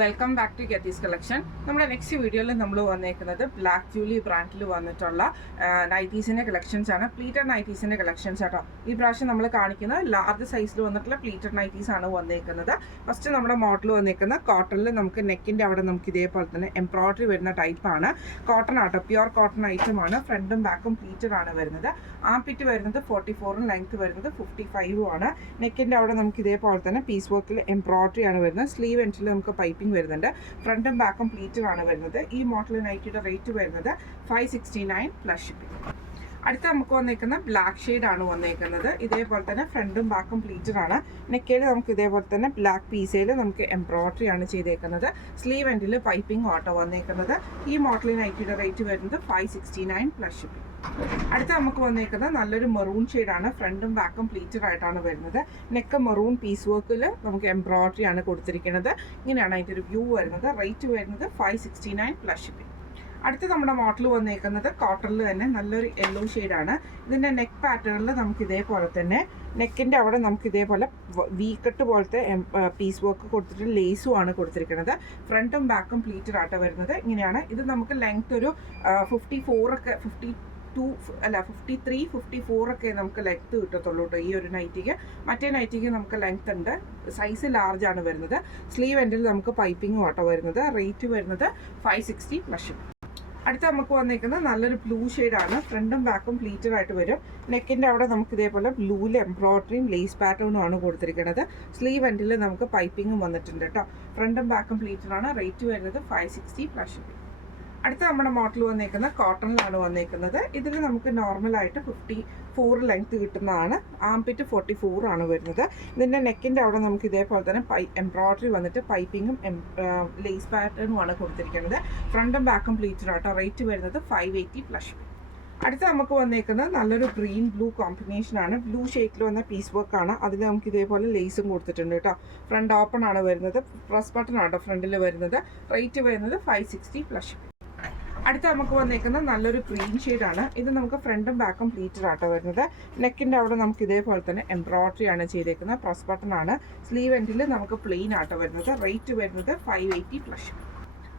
Welcome back to ഗെത്തീസ് collection. നമ്മുടെ next വീഡിയോയിൽ നമ്മൾ വന്നേക്കുന്നത് ബ്ലാക്ക് ജൂലി ബ്രാൻഡിൽ വന്നിട്ടുള്ള നൈറ്റീസിൻ്റെ കളക്ഷൻസ് ആണ്. പ്ലീറ്റഡ് നൈറ്റീസിൻ്റെ കളക്ഷൻസ് ആട്ടോ. ഈ പ്രാവശ്യം നമ്മൾ കാണിക്കുന്നത് ലാർജ് സൈസിൽ വന്നിട്ടുള്ള പ്ലീറ്റഡ് നൈറ്റീസ് ആണ് വന്നേക്കുന്നത്. ഫസ്റ്റ് നമ്മുടെ മോഡൽ വന്നേക്കുന്ന കോട്ടണിൽ നമുക്ക് നെക്കിൻ്റെ അവിടെ നമുക്ക് ഇതേപോലെ തന്നെ എംബ്രോയിഡറി വരുന്ന ടൈപ്പാണ്. കോട്ടൺ ആട്ടോ, പ്യുവർ കോട്ടൺ ഐറ്റം ആണ്. ഫ്രണ്ടും ബാക്കും പ്ലീറ്റഡ് ആണ് വരുന്നത്. ആംപിറ്റ് വരുന്നത് 44 ലെങ്ത് വരുന്നത് 55 ആണ്. നെക്കിൻ്റെ അവിടെ നമുക്ക് ഇതേപോലെ തന്നെ പീസ് വർക്കിൽ എംബ്രോയിഡറി ആണ് വരുന്നത്. സ്ലീവ് എൻഡിൽ നമുക്ക് പൈപ്പിംഗ് വരുന്നുണ്ട്. ഫ്രണ്ടും ബാക്കും പ്ലീറ്റഡ് ആണ് വരുന്നത്. ഈ മോഡൽ നൈറ്റിയുടെ റേറ്റ് വരുന്നത് 569 പ്ലസ് ഷിപ്പിംഗ്. അടുത്ത നമുക്ക് വന്നേക്കുന്ന ബ്ലാക്ക് ഷെയ്ഡ് ആണ് വന്നേക്കുന്നത്. ഇതേപോലെ തന്നെ ഫ്രണ്ടും ബാക്കും പ്ലീറ്റഡ് ആണ്. നെക്കയിൽ നമുക്ക് ഇതേപോലെ തന്നെ ബ്ലാക്ക് പീസയിൽ നമുക്ക് എംബ്രോയിഡറി ആണ് ചെയ്തേക്കുന്നത്. സ്ലീവ് എൻഡിൽ പൈപ്പിംഗ് ഓട്ടോ വന്നേക്കുന്നത്. ഈ മോഡൽ നൈറ്റിയുടെ റേറ്റ് വരുന്നത് 569 പ്ലസ് ഷിപ്പിംഗ്. അടുത്ത നമുക്ക് വന്നേക്കുന്നത് നല്ലൊരു മെറൂൺ ഷെയ്ഡാണ്. ഫ്രണ്ടും ബാക്കും പ്ലീറ്റഡ് ആയിട്ടാണ് വരുന്നത്. നെക്ക് മെറൂൺ പീസ് വർക്കിൽ നമുക്ക് എംബ്രോയിഡറി ആണ് കൊടുത്തിരിക്കുന്നത്. ഇങ്ങനെയാണ് അതിൻ്റെ ഒരു വ്യൂ വരുന്നത്. റേറ്റ് വരുന്നത് 569 പ്ലസ് ഷിപ്പിംഗ്. അടുത്ത നമ്മുടെ മോഡൽ വന്നേക്കുന്നത് കോട്ടണിൽ തന്നെ നല്ലൊരു യെല്ലോ ഷെയ്ഡാണ്. ഇതിൻ്റെ നെക്ക് പാറ്റേണിൽ നമുക്ക് ഇതേപോലെ തന്നെ നെക്കിൻ്റെ അവിടെ നമുക്ക് ഇതേപോലെ വീക്കട്ട് പോലത്തെ പീസ് വർക്ക് കൊടുത്തിട്ട് ലേസും ആണ് കൊടുത്തിരിക്കുന്നത്. ഫ്രണ്ടും ബാക്കും പ്ലീറ്റഡ് ആയിട്ട് വരുന്നത്. ഇങ്ങനെയാണ് ഇത്. നമുക്ക് ലെങ്ത് ഒരു 53, 54 ഒക്കെ നമുക്ക് ലെങ്ത് കിട്ടത്തുള്ളൂ കേട്ടോ ഈ ഒരു നൈറ്റിക്ക്. മറ്റേ നൈറ്റിക്ക് നമുക്ക് ലെങ്ത് ഉണ്ട്. സൈസ് ലാർജ് ആണ് വരുന്നത്. സ്ലീവ് എൻഡിൽ നമുക്ക് പൈപ്പിംഗ് ഓട്ടോ വരുന്നത്. റേറ്റ് വരുന്നത് 560 പ്ലസ്. അടുത്ത നമുക്ക് വന്നിരിക്കുന്നത് നല്ലൊരു ബ്ലൂ ഷെയ്ഡാണ്. ഫ്രണ്ടും ബാക്കും പ്ലീറ്റഡ് ആയിട്ട് വരും. നെക്കിൻ്റെ അവിടെ നമുക്ക് ഇതേപോലെ ബ്ലൂവിൽ എംബ്രോയിഡറിയും ലേസ് പാറ്റേണും ആണ് കൊടുത്തിരിക്കുന്നത്. സ്ലീവ് എൻഡിൽ നമുക്ക് പൈപ്പിങ്ങും വന്നിട്ടുണ്ട് കേട്ടോ. ഫ്രണ്ടും ബാക്കും പ്ലീറ്റഡ് ആണ്. റേറ്റ് വരുന്നത് 560 പ്ലസ്. അടുത്ത നമ്മുടെ മോഡൽ വന്നേക്കുന്ന കോട്ടണിലാണ് വന്നേക്കുന്നത്. ഇതിൽ നമുക്ക് നോർമലായിട്ട് 54 ലെങ്ത് കിട്ടുന്നതാണ്. ആംപിറ്റ് 44 ആണ് വരുന്നത്. ഇതിൻ്റെ നെക്കിൻ്റെ അവിടെ നമുക്ക് ഇതേപോലെ തന്നെ എംബ്രോയിഡറി വന്നിട്ട് പൈപ്പിങ്ങും ലേസ് പാറ്റേണും ആണ് കൊടുത്തിരിക്കുന്നത്. ഫ്രണ്ടും ബാക്കും പ്ലീറ്റഡ് ആട്ടോ. റേറ്റ് വരുന്നത് 580 പ്ലസ്. അടുത്ത നമുക്ക് വന്നേക്കുന്നത് നല്ലൊരു ഗ്രീൻ ബ്ലൂ കോമ്പിനേഷനാണ്. ബ്ലൂ ഷെയ്ഡിൽ വന്ന പീസ് വർക്കാണ്. അതിൽ നമുക്ക് ഇതേപോലെ ലേസും കൊടുത്തിട്ടുണ്ട് കേട്ടോ. ഫ്രണ്ട് ഓപ്പൺ ആണ് വരുന്നത്. പ്രസ് ബട്ടൺ ആട്ടോ ഫ്രണ്ടിൽ വരുന്നത്. റേറ്റ് വരുന്നത് 560 പ്ലസ്. അടുത്ത നമുക്ക് വന്നേക്കുന്നത് നല്ലൊരു ഗ്രീൻ ഷെയ്ഡാണ്. ഇത് നമുക്ക് ഫ്രണ്ടും ബാക്കും പ്ലീറ്റഡ് ആട്ടോ വരുന്നത്. നെക്കിൻ്റെ അവിടെ നമുക്ക് ഇതേപോലെ തന്നെ എംബ്രോയിഡറി ആണ് ചെയ്തേക്കുന്നത്. പ്രസ് ബട്ടൺ ആണ്. സ്ലീവ് എൻഡിൽ നമുക്ക് പ്ലെയിൻ ആട്ടോ വരുന്നത്. റേറ്റ് വരുന്നത് 580 പ്ലസ്.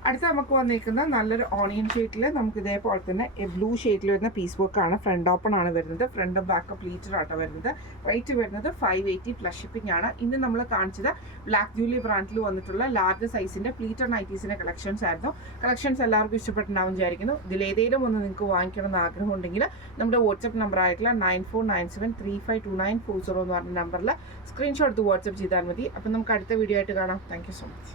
അടുത്ത നമുക്ക് വന്നിരിക്കുന്ന നല്ലൊരു ഓണിയൻ ഷെയ്ഡിൽ നമുക്ക് ഇതേപോലെ തന്നെ ബ്ലൂ ഷെയ്ഡിൽ വരുന്ന പീസ് വർക്കാണ്. ഫ്രണ്ട് ഓപ്പൺ ആണ് വരുന്നത്. ഫ്രണ്ടും ബാക്കും പ്ലീറ്റഡ് ആട്ടോ വരുന്നത്. റേറ്റ് വരുന്നത് 580 പ്ലസ് ഷിപ്പിംഗ് ആണ്. ഇന്ന് നമ്മൾ കാണിച്ചത് ബ്ലാക്ക് ജൂലി ബ്രാൻഡിൽ വന്നിട്ടുള്ള ലാർജ് സൈസിൻ്റെ പ്ലീറ്റഡ് നൈറ്റീസിൻ്റെ കളക്ഷൻസ് ആയിരുന്നു. കളക്ഷൻസ് എല്ലാവർക്കും ഇഷ്ടപ്പെട്ടുണ്ടാവും വിചാരിക്കുന്നു. ഇതിലേതെങ്കിലും ഒന്ന് നിങ്ങൾക്ക് വാങ്ങിക്കണമെന്ന് ആഗ്രഹമുണ്ടെങ്കിൽ നമ്മുടെ വാട്സപ്പ് നമ്പർ ആയിട്ടുള്ള 9497352940 എന്ന് പറഞ്ഞ നമ്പറിൽ സ്ക്രീൻഷോട്ട് എടുത്ത് വാട്സപ്പ് ചെയ്താൽ മതി. അപ്പം നമുക്ക് അടുത്ത വീഡിയോ ആയിട്ട് കാണാം. Thank you so much.